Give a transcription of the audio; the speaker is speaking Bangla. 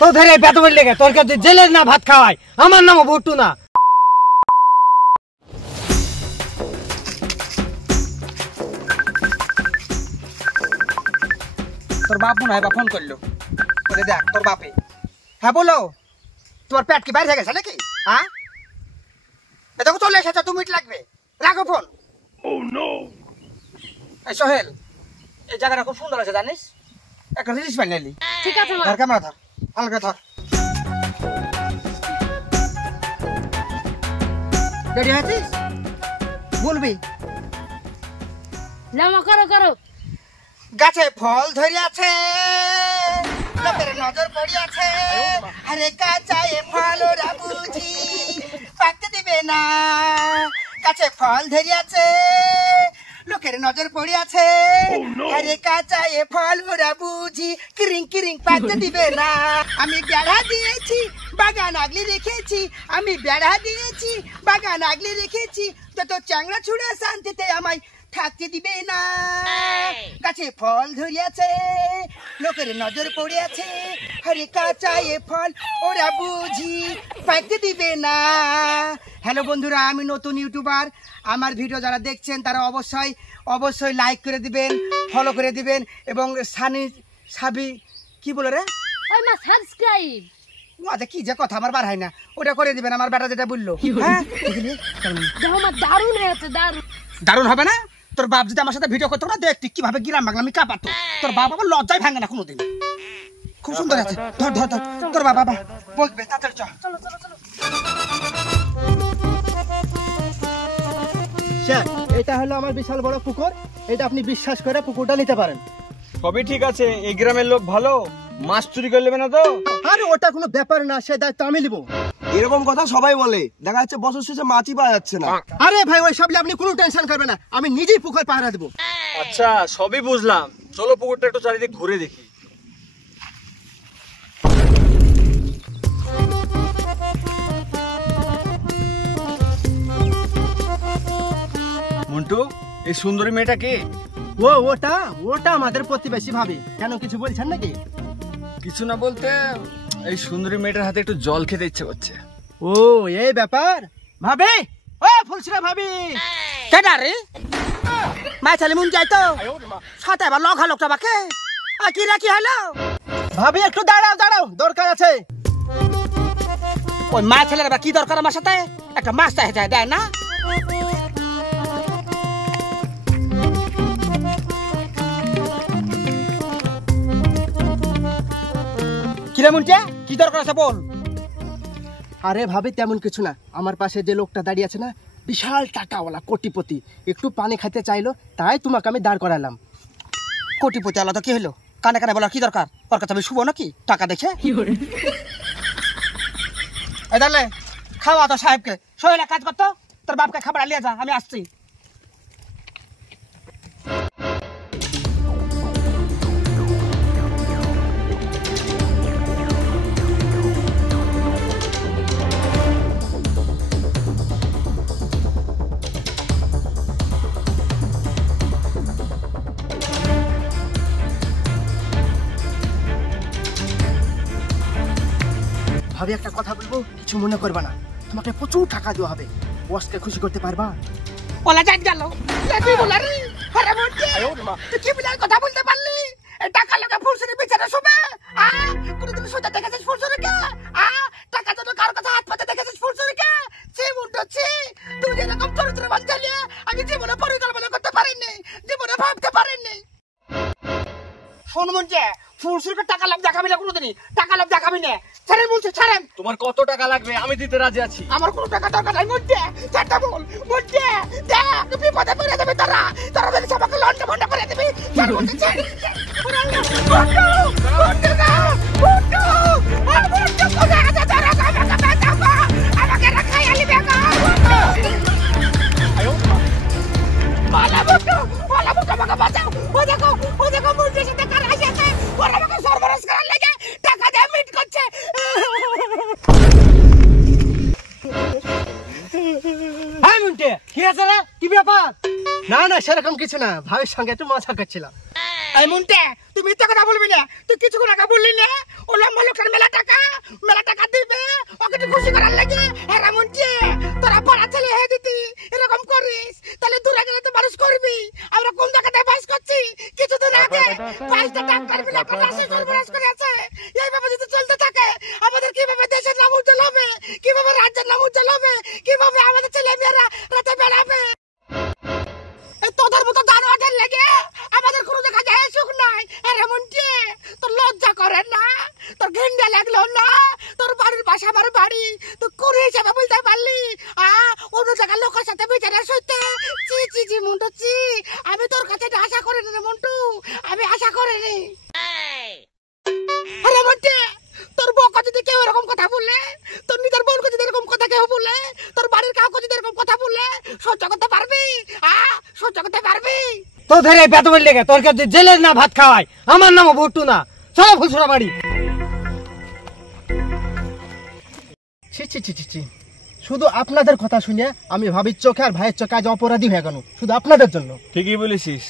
তোদের এই বেতনের লেগে তোর কাছে জেলের না ভাত খাওয়াই, আমার নামও বট্টু না। তোর বাপ মনে হয় বা ফোন করলো, দেখ তোর বাপে। হ্যাঁ বলো, তোমার পেট কি বাইরে গেছে নাকি? হ্যাঁ এটা চলে এসেছে, 2 মিনিট লাগবে, রাখো ফোন। এই সোহেল, এই জায়গাটা খুব সুন্দর আছে জানিস, একটা রিলিজ বানালি। ঠিক আছে মা। ধর ক্যামেরা ধর, আলগা ধর। রেডি আছিস? বলবি। নামো, করো করো। গাছে ফল ধরিয়াছে, লোকের নজর পড়িয়াছে, আরে কাঁচায় ফল ওরা বুঝি পাকতে দিবে না। গাছে ফল ধরিয়াছে, লোকের নজর পড়িয়াছে, আরে কাঁচায় ফল ওরা বুঝি কিরিং কিরিং পাকতে দিবে না। আমি বেড়া দিয়েছি, বাগান আগলে রেখেছি, আমি বেড়া দিয়েছি, বাগান আগলে রেখেছি, যত চ্যাংড়া ছুড়া শান্তিতে আমায় থাকতে দিবে না। গাছে ফল ধরিয়াছে, লোকের নজর পড়িয়াছে, আরে কাঁচায় ফল ওরা বুঝি পাইতে দিবে না। হ্যালো বন্ধুরা, আমি নতুন ইউটিউবার। আমার ভিডিও যারা দেখছেন তারা অবশ্যই অবশ্যই লাইক করে দিবেন, ফলো করে দিবেন, এবং সাবি কি বলে রে ওই মা সাবস্ক্রাইব। আচ্ছা কি যে কথা আমার বার হয় না, ওটা করে দিবেন। আমার বেটা যেটা বললো, হ্যাঁ দেখো মা, দারুণ হয়েছে, দারুণ। দারুণ হবে না? তোর বাপ যদি আমার সাথে ভিডিও করতো না, দেখ তুই কিভাবে গিরাম বাংলা আমি কাঁপাতো। তোর বাপ আবার লজ্জায় ভাঙে না কোনোদিন। খুব সুন্দর আছে, ধর ধর ধর। তোর বাবা বলবে, তাড়াতাড়ি চল। চলো চলো চলো। স্যার, এটা হলো আমার বিশাল বড় পুকুর, এটা আপনি বিশ্বাস করে পুকুরটা নিতে পারেন। সবই ঠিক আছে, এই গ্রামের লোক ভালো, মাছ চুরি করে নেবে না তো? আরে ওটা কোনো ব্যাপার না, সে দায়িত্ব আমি নিব। এরকম কথা সবাই বলে, দেখা যাচ্ছে বছর শেষে মাছই পাওয়া যাচ্ছে না। আরে ভাই, ওই সব আপনি কোনো টেনশন করবেন না, আমি নিজেই পুকুর পাহারা দেবো। আচ্ছা সবই বুঝলাম, চলো পুকুরটা একটু চারিদিকে ঘুরে দেখি। মন্টু, এই সুন্দরী মেয়েটা কে? ওটা আমাদের প্রতিবেশী ভাবি। কেন, কিছু বলছেন নাকি? কিছু না বলতে, এই সুন্দরী মেয়েটার হাতে একটু জল খেতে ইচ্ছে করছে। ও এই ব্যাপার। ভাবি, ও ফুলসিরা ভাবি, কেডা রে? মাই চালি মন যাই তো সাথে আবার লগা লোকটা বাকে। আর কি রাখি হলো? ভাবি একটু দাঁড়াও দাঁড়াও, দরকার আছে। ওই মা ছেলের আবার কি দরকার আমার সাথে? একটা মাছ চাই যায়, দেয় না? কিরে মুন্টিয়া, কি দরকার আছে বল। আরে ভাবি তেমন কিছু না, আমার পাশে যে লোকটা দাঁড়িয়ে আছে না, বিশাল টাকাওয়ালা কোটিপতি, একটু পানি খাইতে চাইলো, তাই তোমাকে আমি দাঁড় করালাম। কোটিপতি আলাদা তো কি হলো? কানে কানে বলার কি দরকার? ওর কথা আমি শুভ নাকি টাকা দেখে? এই দাঁড়ালে খাওয়া তো সাহেবকে। সোহেল কাজ করতো, তোর বাপকে খাবার আলিয়া যা, আমি আসছি। ভাবি একটা কথা বলবো, কিছু মনে করবা না, তোমাকে প্রচুর টাকা দেওয়া হবে, বসকে খুশি করতে পারবা? ওলা যাই গেল, তুই বলার আরে মুন্টি, তুই কি বলার কথা বলতে পারলি? এই টাকা লাগা ফুলসুরি বিচারে শুবে। কোনদিন সোজা দেখেছিস ফুলসুরিকে? টাকা জন্য কার কথা হাত পাতে দেখেছিস ফুলসুরিকে? সে মুন্ডছি, তুই যেরকম চরিত্রবান ছেলে আমি জীবনে পরিকল্পনা করতে পারিনি, জীবনে ভাবতে পারিনি। শোন মুন্টি, ফুলসুরিকে টাকা লাভ দেখাবি না কোনোদিনই, টাকা লাভ দেখাবি না। ছাড়েন বলছি, ছাড়েন। তোমার কত টাকা লাগবে আমি দিতে রাজি আছি। আমার কোনো টাকা দরকার নাই মুন্টি, ছাড়তে বল। মুন্টি দেখ, বিপদে পড়ে যাবে তোরা, তোরা যদি সবাইকে লন্ডা ভন্ডা করে দিবি। ছাড় মুন্টি, ছাড়। মুন্টু, মুন্টু না, মুন্টু, আর মুন্টু কোথায় আছে? তোরা আমাকে বাঁচাও, আমাকে রাখাই আলি বেগা। বলা মুন্টু, আমাকে বাঁচাও। ও দেখো মুন্টুর সাথে কার আসছে, ওরা আমাকে সর্বনাশ করার লাগে টাকা দিয়ে মিট করছে। হাই মুন্টে, কি আছে রে? কি ব্যাপার? না না সেরকম কিছু না, ভাবির সঙ্গে একটু মজা করছিলাম। এই মুন্টে তুই মিথ্যা কথা বলবি না, তুই কিছুক্ষণ আগে বললি না ও লম্বা লোকের মেলা টাকা দিবে, ওকে তুই খুশি করার লাগে। হ্যাঁ মুন্টে, তোরা পাড়া ছেলে হয়ে দিতি এরকম করিস, তাহলে দূরে গেলে তো মানুষ করবি। আমরা কোন জায়গাতে বাস করছি, কিছুদিন আগে 5টা ডাক্তার মিলে একটা লাশে সর্বনাশ করে আছে। এইভাবে যদি চলতে থাকে আমাদের কিভাবে দেশের নাম উজ্জ্বল হবে, কিভাবে রাজ্যের নাম উজ্জ্বল হবে, কিভাবে আমাদের ছেলে মেয়েরা রাতে বেড়াবে। এই তোদের মতো দানোয়ারদের লেগে আমাদের কোনো দেখা যায় সুখ নাই। আরে মুন্টি, তোর লজ্জা করে না, তোর ঘেন্ডা লাগলো না, তোর বাড়ির পাশে আমার বাড়ি, তুই করে হিসাবে বুঝতে পারলি অন্য জায়গার লোকের সাথে বিচারে সইতে। চি চি চি মুন্টু চি, আমি তোর কাছে এটা আশা করিনি রে মন্টু, আমি আশা করিনি। আরে মুন্টি, তোর বউকে যদি কেউ এরকম কথা বলে, তোর নিজের বোনকে যদি এরকম কথা কেউ বলে, তোর বাড়ির কাউকে যদি এরকম কথা বলে, সহ্য করতে পারবি? সহ্য করতে পারবি? তো ধরে বেতবের লেগে তোর কাছে জেলের না ভাত খাওয়াই, আমার নামও ভুট্টু না। চলো ফুলছড়া বাড়ি। ছি ছি ছি ছি ছি, শুধু আপনাদের কথা শুনে আমি ভাবি চোখে আর ভাইয়ের চোখে আজ অপরাধী হয়ে গেল, শুধু আপনাদের জন্য। ঠিকই বলেছিস।